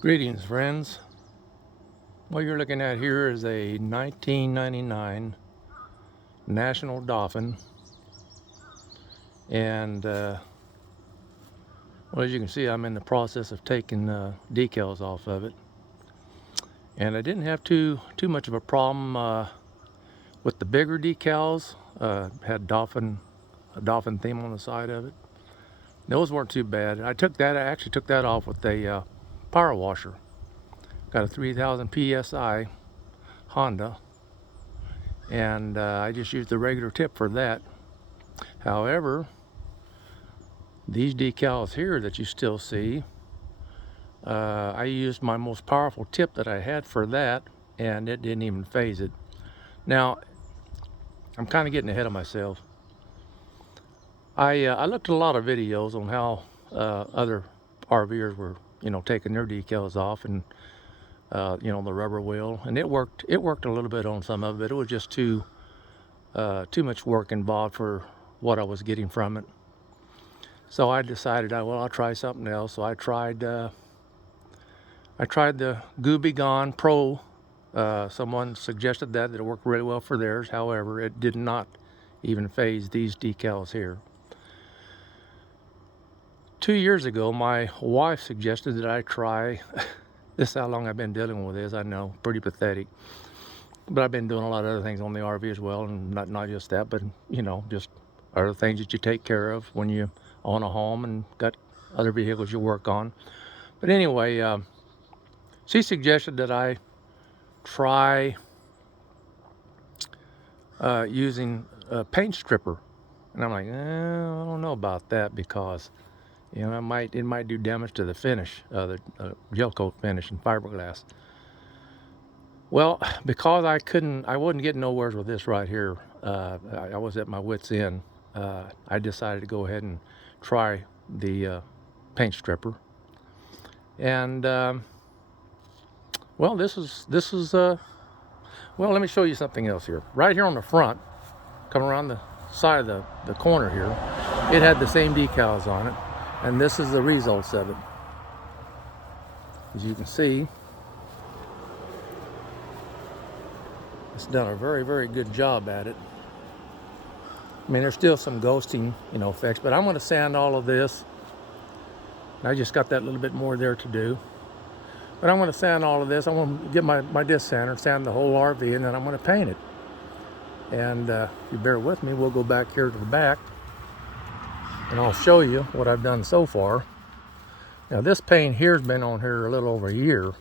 Greetings, friends. What you're looking at here is a 1999 National Dolphin, and well, as you can see, I'm in the process of taking decals off of it, and I didn't have too much of a problem with the bigger decals. Had a dolphin theme on the side of it. Those weren't too bad. I actually took that off with a power washer. Got a 3000 psi Honda, and I just used the regular tip for that. However, these decals here that you still see, I used my most powerful tip that I had for that, and it didn't even phase it. Now, I'm kind of getting ahead of myself. I looked at a lot of videos on how other RVers were, taking their decals off, and the rubber wheel, and it worked a little bit on some of it. It was just too much work involved for what I was getting from it. So I decided, I'll try something else. So I tried the Gooby Gone Pro. Someone suggested that it worked really well for theirs. However, it did not even phase these decals here. 2 years ago, my wife suggested that I try. This is how long I've been dealing with this. I know, pretty pathetic. But I've been doing a lot of other things on the RV as well, and not just that, but just other things that you take care of when you own a home and got other vehicles you work on. But anyway, she suggested that I try using a paint stripper, and I'm like, I don't know about that, because it might do damage to the finish, the gel coat finish and fiberglass. Well, because I wasn't getting nowhere with this right here. I was at my wit's end. I decided to go ahead and try the paint stripper, and well, this is well, let me show you something else here. Right here on the front, come around the side of the corner here, it had the same decals on it, and this is the results of it. As you can see, it's done a very good job at it. I mean, there's still some ghosting, effects, but I'm going to sand all of this. I just got that little bit more there to do. But I'm going to sand all of this. I'm going to get my disc sander, sand the whole RV, and then I'm going to paint it. And if you bear with me, we'll go back here to the back, and I'll show you what I've done so far. Now, this paint here has been on here a little over a year.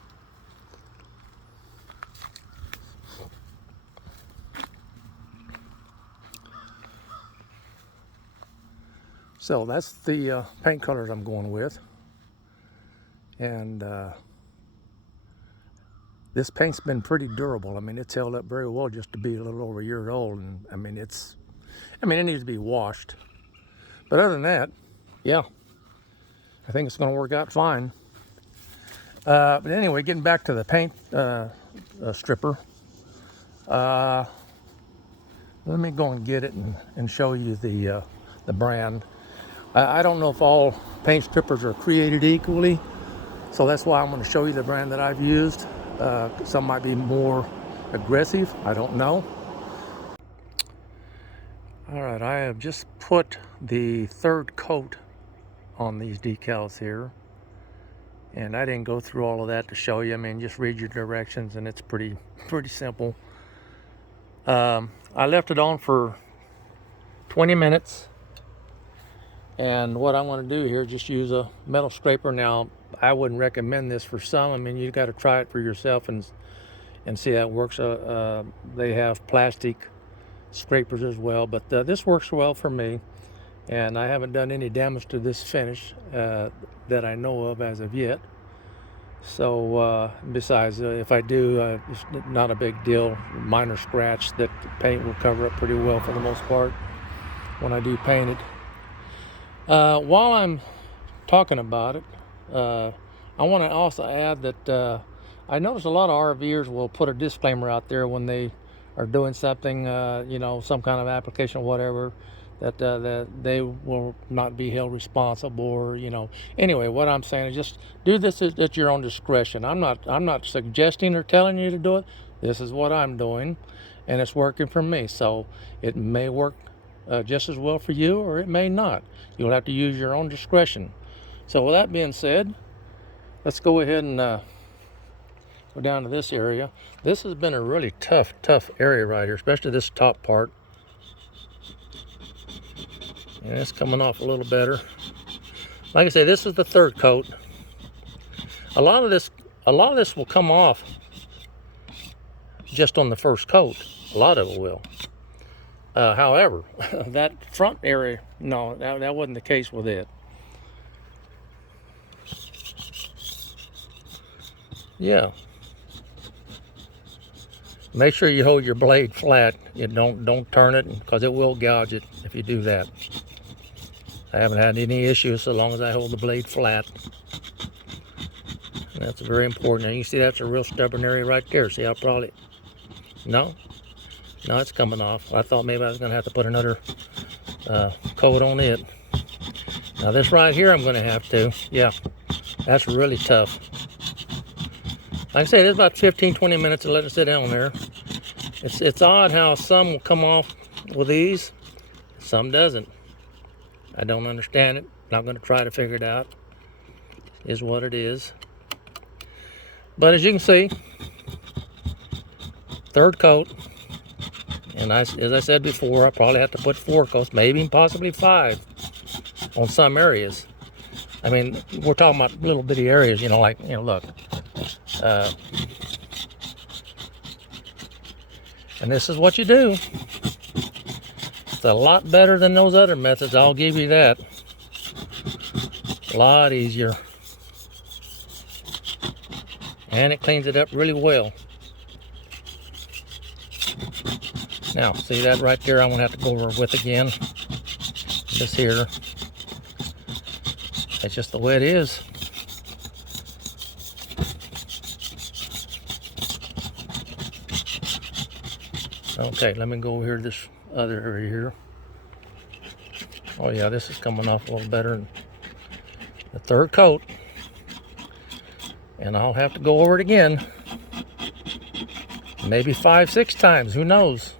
So that's the paint colors I'm going with. And this paint's been pretty durable. I mean, it's held up very well just to be a little over a year old. And I mean, it needs to be washed. But other than that, yeah, I think it's going to work out fine. But anyway, getting back to the paint stripper, let me go and get it and show you the brand. I don't know if all paint strippers are created equally, so that's why I'm going to show you the brand that I've used. Some might be more aggressive, I don't know. All right, I have just put the third coat on these decals here, and I didn't go through all of that to show you. I mean, just read your directions, and it's pretty simple. I left it on for 20 minutes. And what I want to do here is just use a metal scraper. Now, I wouldn't recommend this for some. I mean, you got to try it for yourself and see how it works. They have plastic scrapers as well, but this works well for me. And I haven't done any damage to this finish that I know of as of yet. So besides, if I do, it's not a big deal. Minor scratch that the paint will cover up pretty well for the most part when I do paint it. While I'm talking about it, I want to also add that I notice a lot of RVers will put a disclaimer out there when they are doing something, some kind of application or whatever, that they will not be held responsible, or Anyway, what I'm saying is just do this at your own discretion. I'm not suggesting or telling you to do it. This is what I'm doing, and it's working for me. So it may work just as well for you, or it may not. You'll have to use your own discretion. So with that being said, let's go ahead and go down to this area. This has been a really tough area right here, especially this top part. And it's coming off a little better. Like I say, this is the third coat. A lot of this will come off just on the first coat. A lot of it will. However, that front area, no, that wasn't the case with it. Yeah. Make sure you hold your blade flat. You don't turn it, because it will gouge it if you do that. I haven't had any issues so long as I hold the blade flat. And that's very important. Now you see that's a real stubborn area right there. See how probably... No, it's coming off. I thought maybe I was going to have to put another coat on it. Now this right here I'm going to have to. Yeah, that's really tough. Like I say, there's about 15-20 minutes to let it sit down there. It's odd how some will come off with these, some doesn't. I don't understand it. Not going to try to figure it out. It is what it is. But as you can see, third coat. And as I said before, I probably have to put 4 coats, maybe possibly 5 on some areas. I mean, we're talking about little bitty areas, look. And this is what you do. It's a lot better than those other methods, I'll give you that. A lot easier. And it cleans it up really well. Now, see that right there, I'm going to have to go over with again. This here. That's just the way it is. Okay, let me go over here to this other area here. Oh yeah, this is coming off a little better than the third coat. And I'll have to go over it again. Maybe 5-6 times, who knows?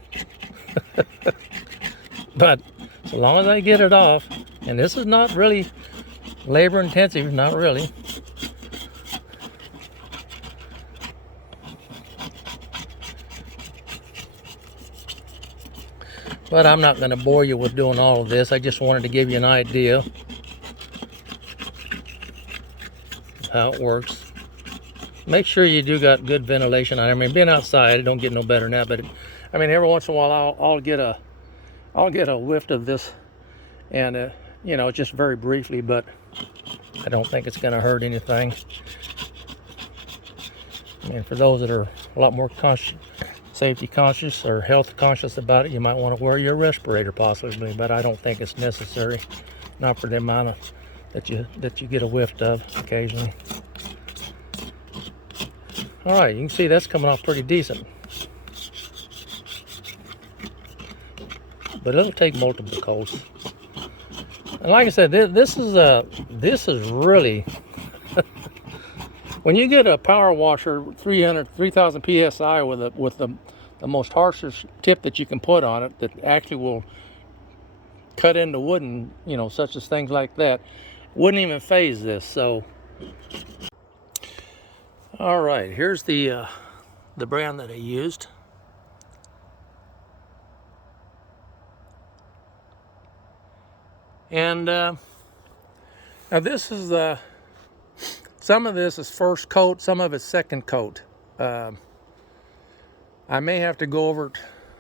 But so long as I get it off, and this is not really labor intensive, not really. But I'm not going to bore you with doing all of this. I just wanted to give you an idea of how it works. Make sure you do got good ventilation. I mean, being outside, it don't get no better than that. But I mean, every once in a while, I'll get a whiff of this, and just very briefly. But I don't think it's going to hurt anything. I mean, for those that are a lot more safety conscious or health conscious about it, you might want to wear your respirator possibly, but I don't think it's necessary. Not for the amount of that you get a whiff of occasionally. All right, you can see that's coming off pretty decent, but it'll take multiple coats. And like I said, this is really when you get a power washer 3,000 psi with the most harshest tip that you can put on it, that actually will cut into wood and such as things like that, wouldn't even phase this. So all right, here's the brand that I used. And now this is some of this is first coat, some of it's second coat. I may have to go over it.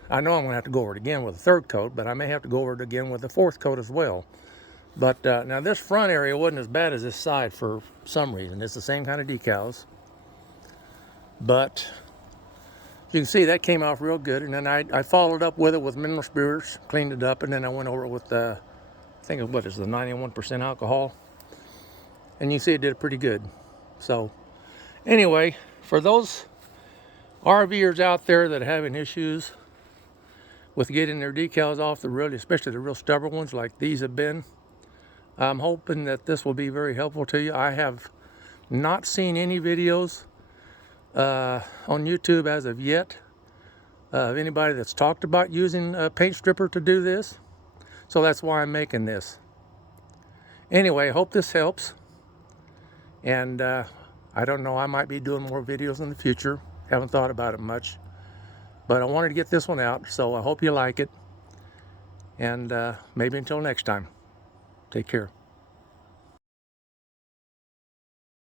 I know I'm going to have to go over it again with the third coat, but I may have to go over it again with the fourth coat as well. But now this front area wasn't as bad as this side for some reason. It's the same kind of decals. But you can see that came off real good. And then I followed up with it with mineral spirits, cleaned it up, and then I went over it with I think what is the 91% alcohol. And you see it did pretty good. So anyway, for those RVers out there that are having issues with getting their decals off, especially the real stubborn ones like these have been. I'm hoping that this will be very helpful to you. I have not seen any videos on YouTube as of yet of anybody that's talked about using a paint stripper to do this. So that's why I'm making this. Anyway, I hope this helps. And I don't know, I might be doing more videos in the future. Haven't thought about it much. But I wanted to get this one out, so I hope you like it. And maybe until next time, take care.